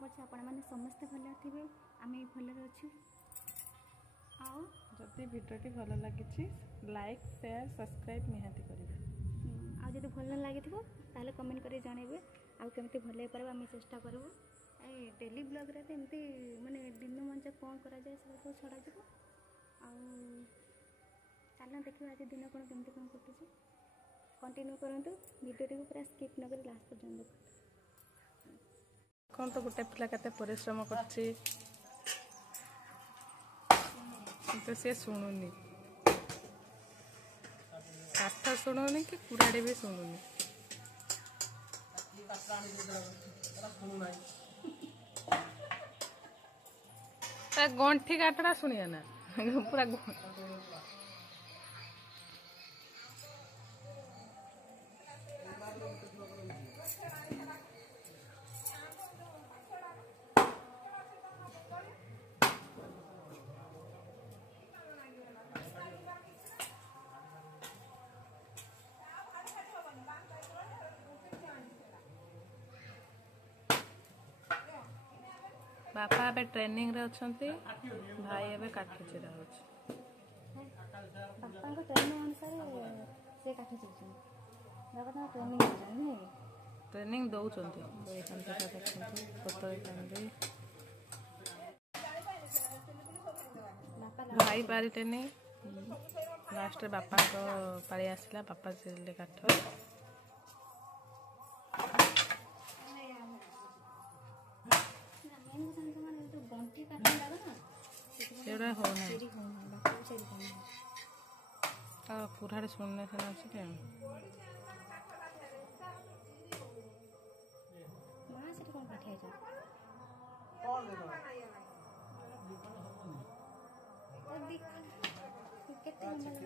करछि आपण माने समस्त भले थिबे आमे भले अछि। आउ जदि भिडियोटी भल लगी लाइक शेयर सब्सक्राइब निहाती करेंगे। आ जब भल लगी ताले कमेंट कर जनइबे आउ केमती भले पारबा आम चेष्टा करबू। ए डेली ब्लॉग रे एमती माने दिन मंच कौन करा जाए सब छड़ा जीव आउ चल देखिए आज दिन कौन केमती कौन कटुचे कंटिन्यू करंतु वीडियो को पूरा स्किप न कर लास्ट पर्यंत देखो। कौन तो गोटे पिला केते परिश्रम करछि तो से सुनुनी काठ शुणुनि कि कुराड़ी भी शुणुनि गंठी काठटा शुणिया ना पूरा बापा ए ट्रेनिंग रे अछंती भाई ए काठ चिरा होछ बापा को ट्रेनिंग अनुसार से काठ चिरछन बाबा ना ट्रेनिंग होछन नहीं ट्रेनिंग दउचंती एखन तक देखंती फोटो एखन भाई पारी ट्रेनिंग लास्ट रे बापा को पारी आसला बापा चिरले काठ एड़ा हो ना पूरा सुनने से ना अच्छे मां से कौन काठे जा केते नंबर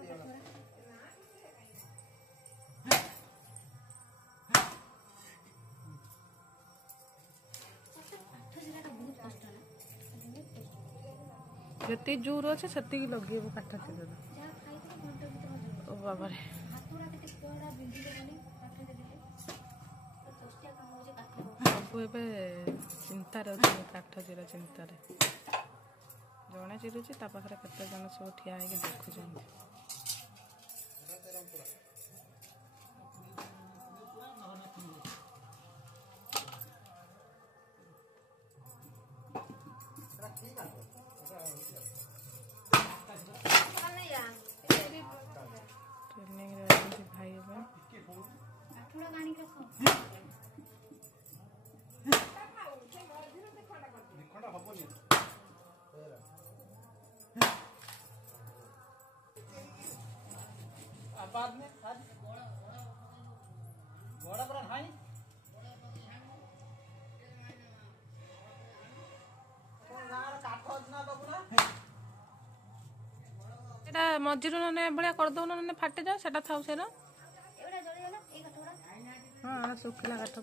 जति जोर अच्छे से लगे काठ चिर ओ बाबा सब ए चिंतार अच्छे काठ चिरा चिंतार जड़े चिरुची पाखे केते जन सब ठिया देखुं ट्रेनिंग रे भाई मझीर ना भाया करदौ ना फाटी जाओ से था से हाँ सुखला काठ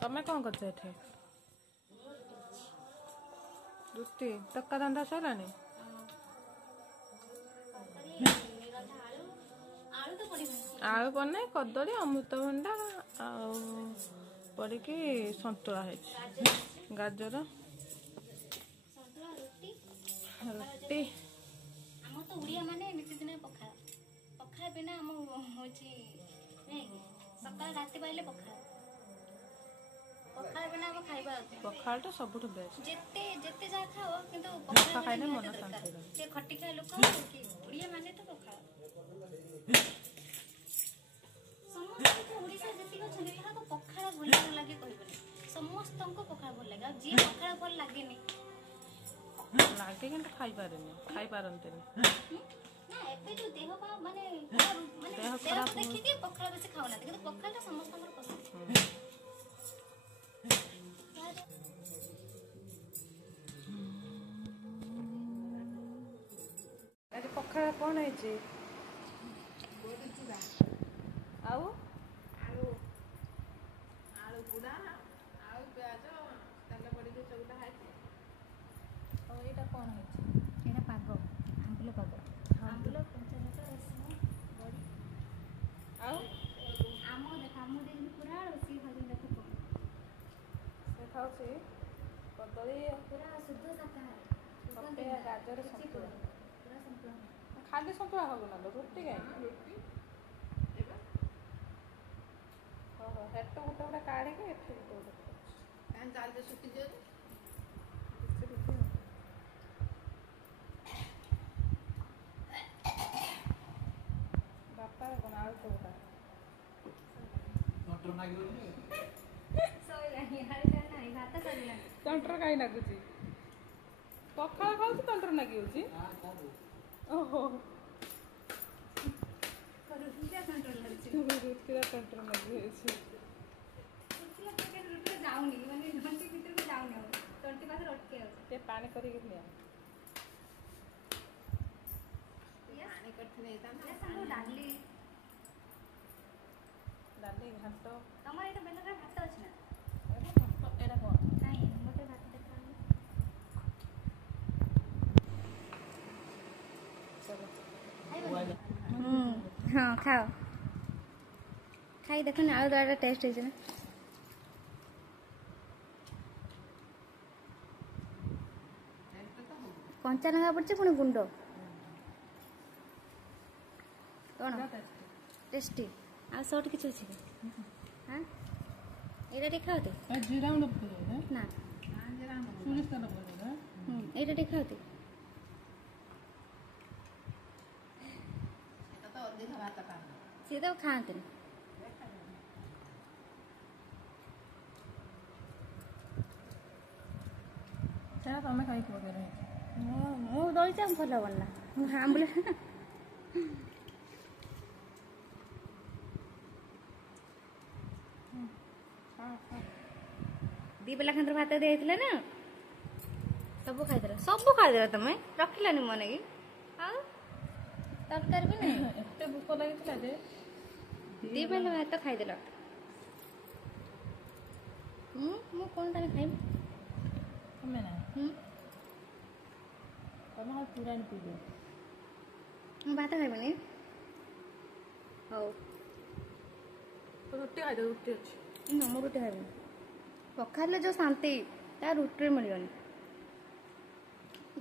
तमें कौन कर रुटी तक्का धंदा सरलानी आलू पन्ने कदली अमृतभंडा पड़ी सतुला है गाजर रुटी हम तो उड़िया माने नितिदिन पखाल पखाल बिना हम होची नहीं सकाळ राति पाइले पखाल पखाल बिना हम खाइबा पखाल तो सबुठ बेस्ट जेते जेते जा खाओ किंतु पखाल खाइले मन शांति रहे जे खट्टी खाए लोक कि उड़िया माने तो पखाल समस्त ओडिसा जेति छने हा को पखाल भल लागे कहबनी समस्त को पखाल भल लागे जे पखाल भल लागेनी लागे कि खाई पारते ना एबे जो देह का माने देह खराब देखि के पखाल बेसी खावना किंतु पखालटा समस्त हमर पसंद आज पखाल कौन है आउ आलू आलू गुड़ा आलू प्याज तेल पड़ी चौटा है ये कौन है एटा पागो आंबुल पागो आंबुल पंचलता रसुण बड़ी आउ आम देखा आम ଦେହରେ ସନ୍ତୁଳା ପୁରା ସନ୍ତୁଳା ଖାଲି ସନ୍ତୁଳା ହବ ନା ରୁଟି କାହିଁ ଓହୋ ହେଟୁ ଗୋଟେ ଗୋଟେ କାଢ଼ିକି ଏଠି ଗୋଟେ ଗୋଟେ ଚାଲତେ ଶୁଖିଯିବ ବାପା କ'ଣ ଆଳୁ ଚକଟା ସଇଲାଣି ହାଲକା ନାହିଁ ଭାତ ସରିଲାଣି ତଣ୍ଟର କାହିଁ ଲାଗୁଛି ପଖାଳ ଖାଉଛି ତଣ୍ଟର ଲାଗି ହେଉଛି ଓହୋ ରୁଟିଟା କଣ୍ଟ୍ରୋଲ ଲାଗୁଛି ରୁଟିର ତଣ୍ଟର ଲାଗି ହେଉଛି ରୁଟିରେ ଯାଉନି ମାନେ ତଣ୍ଟି ଭିତରକୁ ଯାଉନି ଆଉ ତଣ୍ଟି ପାଖରେ ଅଟକି ଯାଉଛି ଟିକେ ପାଣି କରିକି ନିଅ ପାଣି କରିଥିଲେ ସାଙ୍ଗ ଡାଲି ଡାଲି ଘାଣ୍ଟ ତମର ଏଇଟା ବେଲରେ ଭାତ ଅଛି ନା ଏଇଟା କ'ଣ ନାଇଁ ମୋତେ ଭାତ ଦେଖାଉନି ହଁ ଖାଅ ଖାଇ ଦେଖୁନି ଆଳୁ ଦଳାଟା ଟେଷ୍ଟ ହେଇଛି ନା କଞ୍ଚା ଲଙ୍କା ପଡ଼ିଛି ପୁଣି ଗୁଣ୍ଡ କ'ଣ ଟେଷ୍ଟି ଆଉ ସଟ୍ କିଛି ଅଛି କି ହଁ ଏଇଟା ଟିକେ ଖାଅ ତ ଜିରା ଗୁଣ୍ଡ ପକେଇବ ନା ସୋରିଷ ତେଲ ପକେଇବ ଏଇଟା ଟିକେ ଖାଅ ତ ସେଟା ତ ଅଧିକ ଭାତ ଖାଆନ୍ତି ସିଏ ତ ଖାଆନ୍ତିନି ସେଟା ତମେ ଖାଇକି ପକେଇବ ମୁଁ ଦଳିଛି ଆଉ ଭଲ ବନା ମୁଁ ଆମ୍ବୁଲ ଦି ବେଲା ଖଣ୍ଡର ଭାତ ଦେଇଥିଲେ ନା ସବୁ ଖାଇଦେଲ ତମେ ରଖିଲାନି ମୋ ନାଗି ଆଉ ତରକାରୀ ବି ନାହିଁ ଏତେ ଭୋକ ଲାଗିଥିଲା ଯେ ଦି ବେଲା ଭାତ ଖାଇଦେଲ ମୁଁ କ'ଣ ତାହେଲେ ଖାଇବି ତମେ ନା ତମେ ଆଉ ପୁରାଣି ପିଇବ ମୁଁ ଭାତ ଖାଇବିନି ହଉ ରୁଟି ଖାଇଦେବ ରୁଟି ଅଛି ନା ମୁଁ ରୁଟି ଖାଇବିନି ପଖାଳିଲେ ଯେଉଁ ଶାନ୍ତି ତା ରୁଟିରେ ମିଳିବନି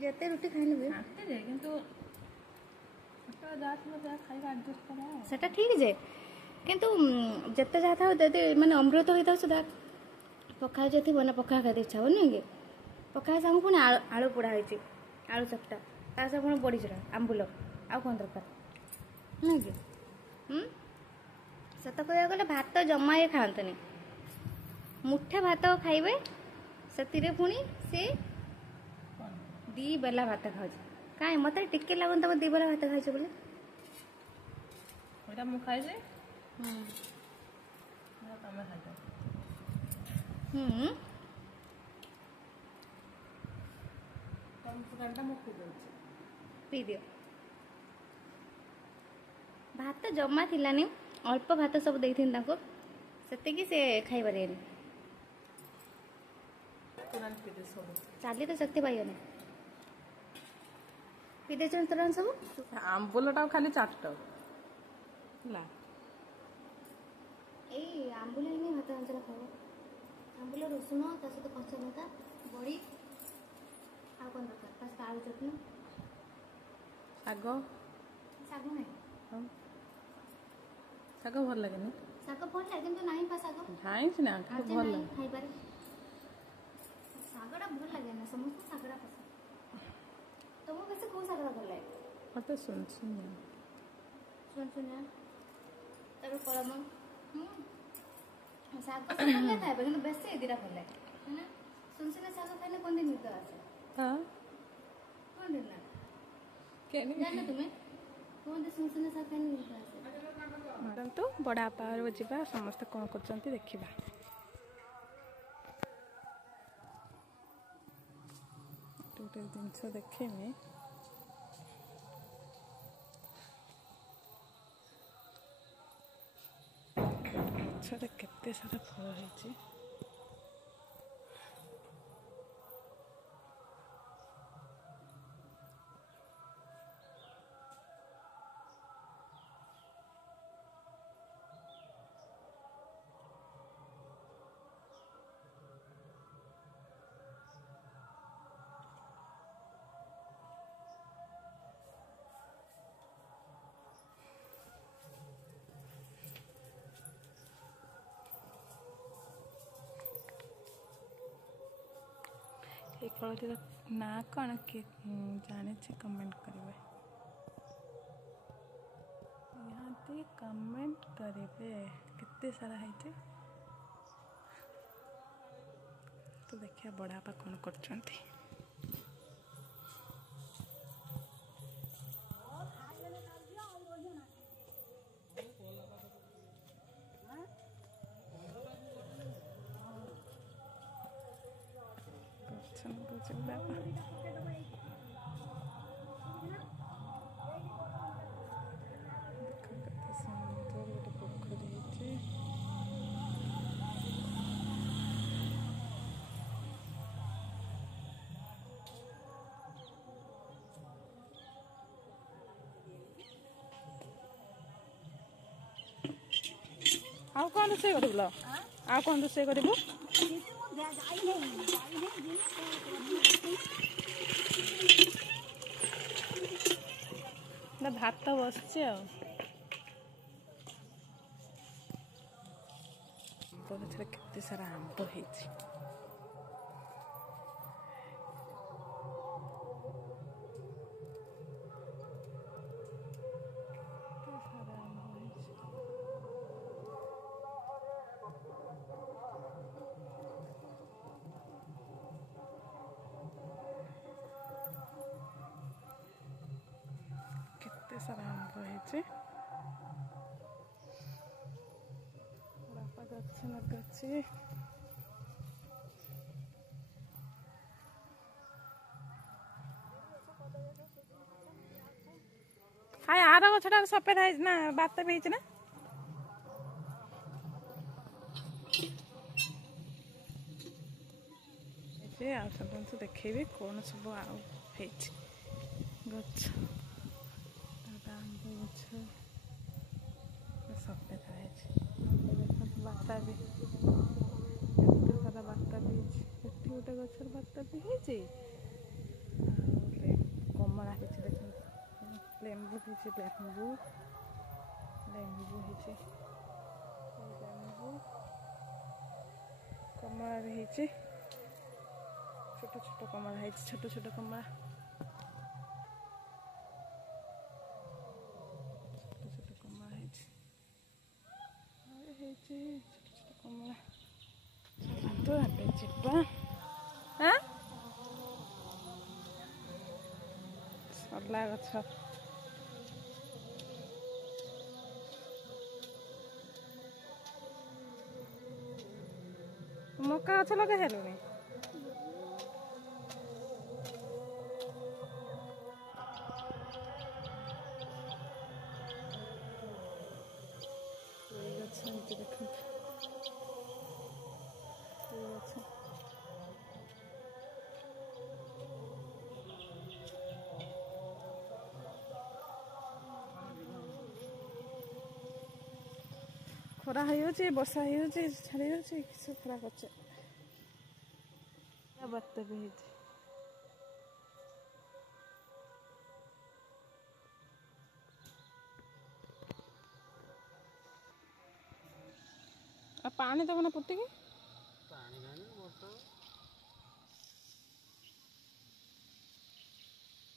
ଯେତେ ରୁଟି ଖାଇନେବି ଶାନ୍ତି ଯେ କିନ୍ତୁ ଯାହା ଥିବ ଯାହା ଖାଇବା ଆଡ଼ଜଷ୍ଟ କର ସେଟା ଠିକ୍ ଯେ କିନ୍ତୁ ଯେତେ ଯାହା ଥାଉ ଯଦି ମାନେ ଅମୃତ ହୋଇଥାଉ ସୁଧା ପଖାଳ ଯଦି ଥିବ ନା ପଖାଳ ଖାଇତେ ଇଚ୍ଛା ହବ ନୁହେଁ କି ପଖାଳ ସାଙ୍ଗକୁ ପୁଣି ଆଳୁ ପୋଡ଼ା ହେଇଛି ଆଳୁ ଚକଟା ତା ସହ ପୁଣି ବଡ଼ିଚୁରା ଆମ୍ବୁଲ ଆଉ କ'ଣ ଦରକାର ନୁହେଁ କି ସତ କହିବାକୁ ଗଲେ ଭାତ ଜମା ଖାଆନ୍ତୁନି ମୁଠେ ଭାତ ଖାଇବେ ସେଥିରେ ପୁଣି ସେ ଦି ବେଲା ଭାତ ଖାଉଛି କାଇଁ ମୋତେ ଟିକେ ଲାଗୁନି ତମେ ଦି ବେଲା ଭାତ ଖାଇଛ ବୋଲି ଏଇଟା ମୁଁ ଖାଇଛି ତମେ ଖାଇଛ ପୁରାଣଟା ମୁଁ ପିଇଦେଉଛି ପିଇଦିଅ ଭାତ ଜମା ଥିଲାନି ଅଳ୍ପ ଭାତ ସବୁ ଦେଇଥିଲି ତାଙ୍କୁ ସେତିକି ସେ ଖାଇପାରିବେନି ଚାଲି ତ ଶକ୍ତି ପାଇବନି ପିଇ ଦେଇଛନ୍ତି ତୋରାଣି ସବୁ ଆମ୍ବୁଲଟା ଖାଲି ଚାଟ ହେଲା ଏଇ ଆମ୍ବୁଲ ହିଁ ଭାତ ଅଞ୍ଚଳ ଖାଇବ ଆମ୍ବୁଲ ରସୁଣ ତା ସହିତ କଞ୍ଚା ଲଙ୍କା ବଡ଼ି ଆଉ କ'ଣ ଦରକାର ତା ସହିତ ଆଳୁ ଚଟଣି ଶାଗ ଶାଗ ନାହିଁ ଶାଗ ଭଲ ଲାଗେନି ଶାଗ ଭଲ ଲାଗେ କିନ୍ତୁ ନାହିଁ ପା ଶାଗ ନାହିଁ ସିନା କିନ୍ତୁ ଭଲ ଲାଗେ ଖାଇପାରେ ଶାଗଟା ଭଲ ଲାଗେ ନା ସମସ୍ତେ ଶାଗଟା ପସନ୍ଦ ତମକୁ ବେଶୀ କେଉଁ ଶାଗଟା ଭଲ ଲାଗେ ମତେ ଶୁଣୁନି ଶୁଣିଆ ତାପରେ କଳମ ଶାଗ ଖାଇବେ କିନ୍ତୁ ବେଶୀ ଏ ଦୁଇଟା ଭଲ ଲାଗେ ନା ସୁନସୁନିଆ ଶାଗ ଖାଇଲେ କ'ଣ ନିଦ ଆସେ କ'ଣ ଦିନ ନା ଜାଣିନ ତୁମେ କୁହନ୍ତି ସୁନସୁନିଆ ଶାଗ ଖାଇଲେ ନିଦ ଆସେ କିନ୍ତୁ ବଡ଼ ବାପା ଘରକୁ ଯିବା ସମସ୍ତେ କ'ଣ କରୁଛନ୍ତି ଦେଖିବା ଗୋଟେ ଜିନିଷ ଦେଖେଇମି ଗଛରେ କେତେ ସାରା ଫଳ ହେଇଛି ଫଳଟିର ନାଁ କ'ଣ କିଏ ଜାଣିଛି କମେଣ୍ଟ କରିବେ। ନିହାତି କମେଣ୍ଟ କରିବେ। କେତେ ସାରା ହେଇଛି ତ ଦେଖିବା ବଡ଼ବାପା କ'ଣ କରୁଛନ୍ତି। ଆଉ କ'ଣ ରୋଷେଇ କରିବୁ ଲୋ? ଆଉ କ'ଣ ରୋଷେଇ କରିବୁ? ନା ଭାତ ବସିଛି ଆଉ। ଆମ୍ବ ଗଛରେ କେତେ ସାରା ଆମ୍ବ ହେଇଛି। ସାରା ଆମ୍ବ ହେଇଛି। ବାପା ଗଛ ଲଗାଉଛି। ହାଇ ଆର ଗଛଟା ସଫେଦ ହେଇଛି ନା ବାତ ବି ହେଇଛି ନା। ଆଉ ସବୁ ଦେଖେଇବି କ'ଣ ସବୁ ଆଉ ହେଇଛି ଗଛ। ଆମ୍ବ ଗଛ ସଫେଦ ହେଇଛି। ଦେଖନ୍ତୁ ବାତା ବି କେତେ ସାରା ବାତା ବି ହେଇଛି। ଏଠି ଗୋଟେ ଗଛର ବାତା ବି ହେଇଛି। ଆଉ କମଳା ହେଇଛି ଦେଖନ୍ତୁ। ଲେମ୍ବୁ ହେଇଛି ଲେମ୍ବୁ ହେଇଛି। ଲେମ୍ବୁ କମଳା ବି ହେଇଛି। ଛୋଟ ଛୋଟ କମଳା ହେଇଛି। ଛୋଟ ଛୋଟ କମଳା ହେଇଛି। ଛୋଟ ଛୋଟ କମଳା ଚାଲନ୍ତୁ ଏବେ ଯିବା। ସଲା ଗଛ ମକା ଗଛ ଲଗେଇ ସାରିଲୁଣି। ଦେଖନ୍ତୁ ଖରା ହେଇଯାଉଛି ବର୍ଷା ହେଇଯାଉଛି ଛାଡ଼ି ଯାଉଛି କିଛି ଖରା କରୁছে। ବାତ୍ୟା ବି ହେଇଛି। ଆଉ ପାଣି ଦେବ ନା ପୋତିକି।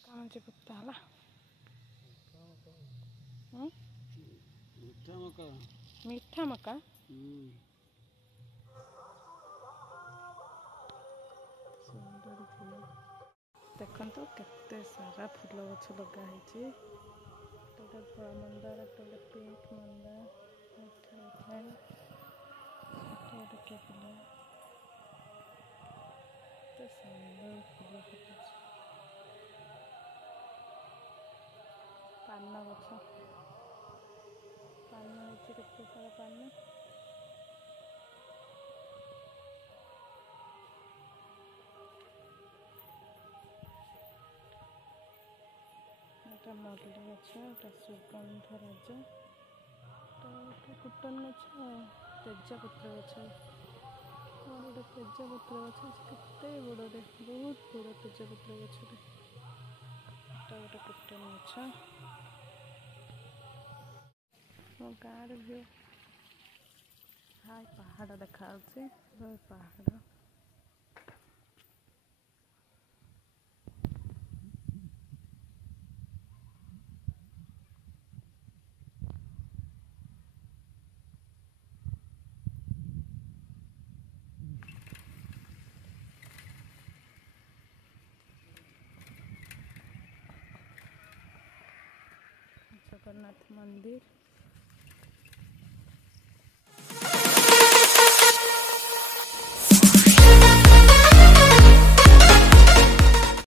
କାମଚି ପୋତା ହେଲା। ମିଠା ମକା ଦେଖନ୍ତୁ କେତେ ସାରା ଫୁଲ ଗଛ ଲଗା ହେଇଛି। ଗୋଟେ ଧଳା ମନ୍ଦାର, ଗୋଟେ ପିଙ୍କ ମନ୍ଦାର, ଗୋଟେ ଫୁଲ କେତେ ସୁନ୍ଦର ଫୁଲ ଫୁଟୁଛି। ପାନ ଗଛ ପାନ ହେଇଛି କେତେ ସାରା ପାନ। এটা ମଲ୍ଲି ଗଛ, এটা ସୁଗନ୍ଧରାଜ, ଗୋଟେ କୁଟନ ଗଛ, ତେଜପତ୍ର ଗଛ। ଗୋଟେ ତେଜପତ୍ର ଗଛ କେତେ ବଡ଼ରେ, ବହୁତ ବଡ଼ ତେଜପତ୍ର ଗଛଟେ। ଏଟା ଗୋଟେ କୁଟନ ଗଛ। ମୋ ଗାଁରେ ବି ହାଇ ପାହାଡ଼ ଦେଖାଯାଉଛି। ପାହାଡ଼ ଜଗନ୍ନାଥ ମନ୍ଦିର।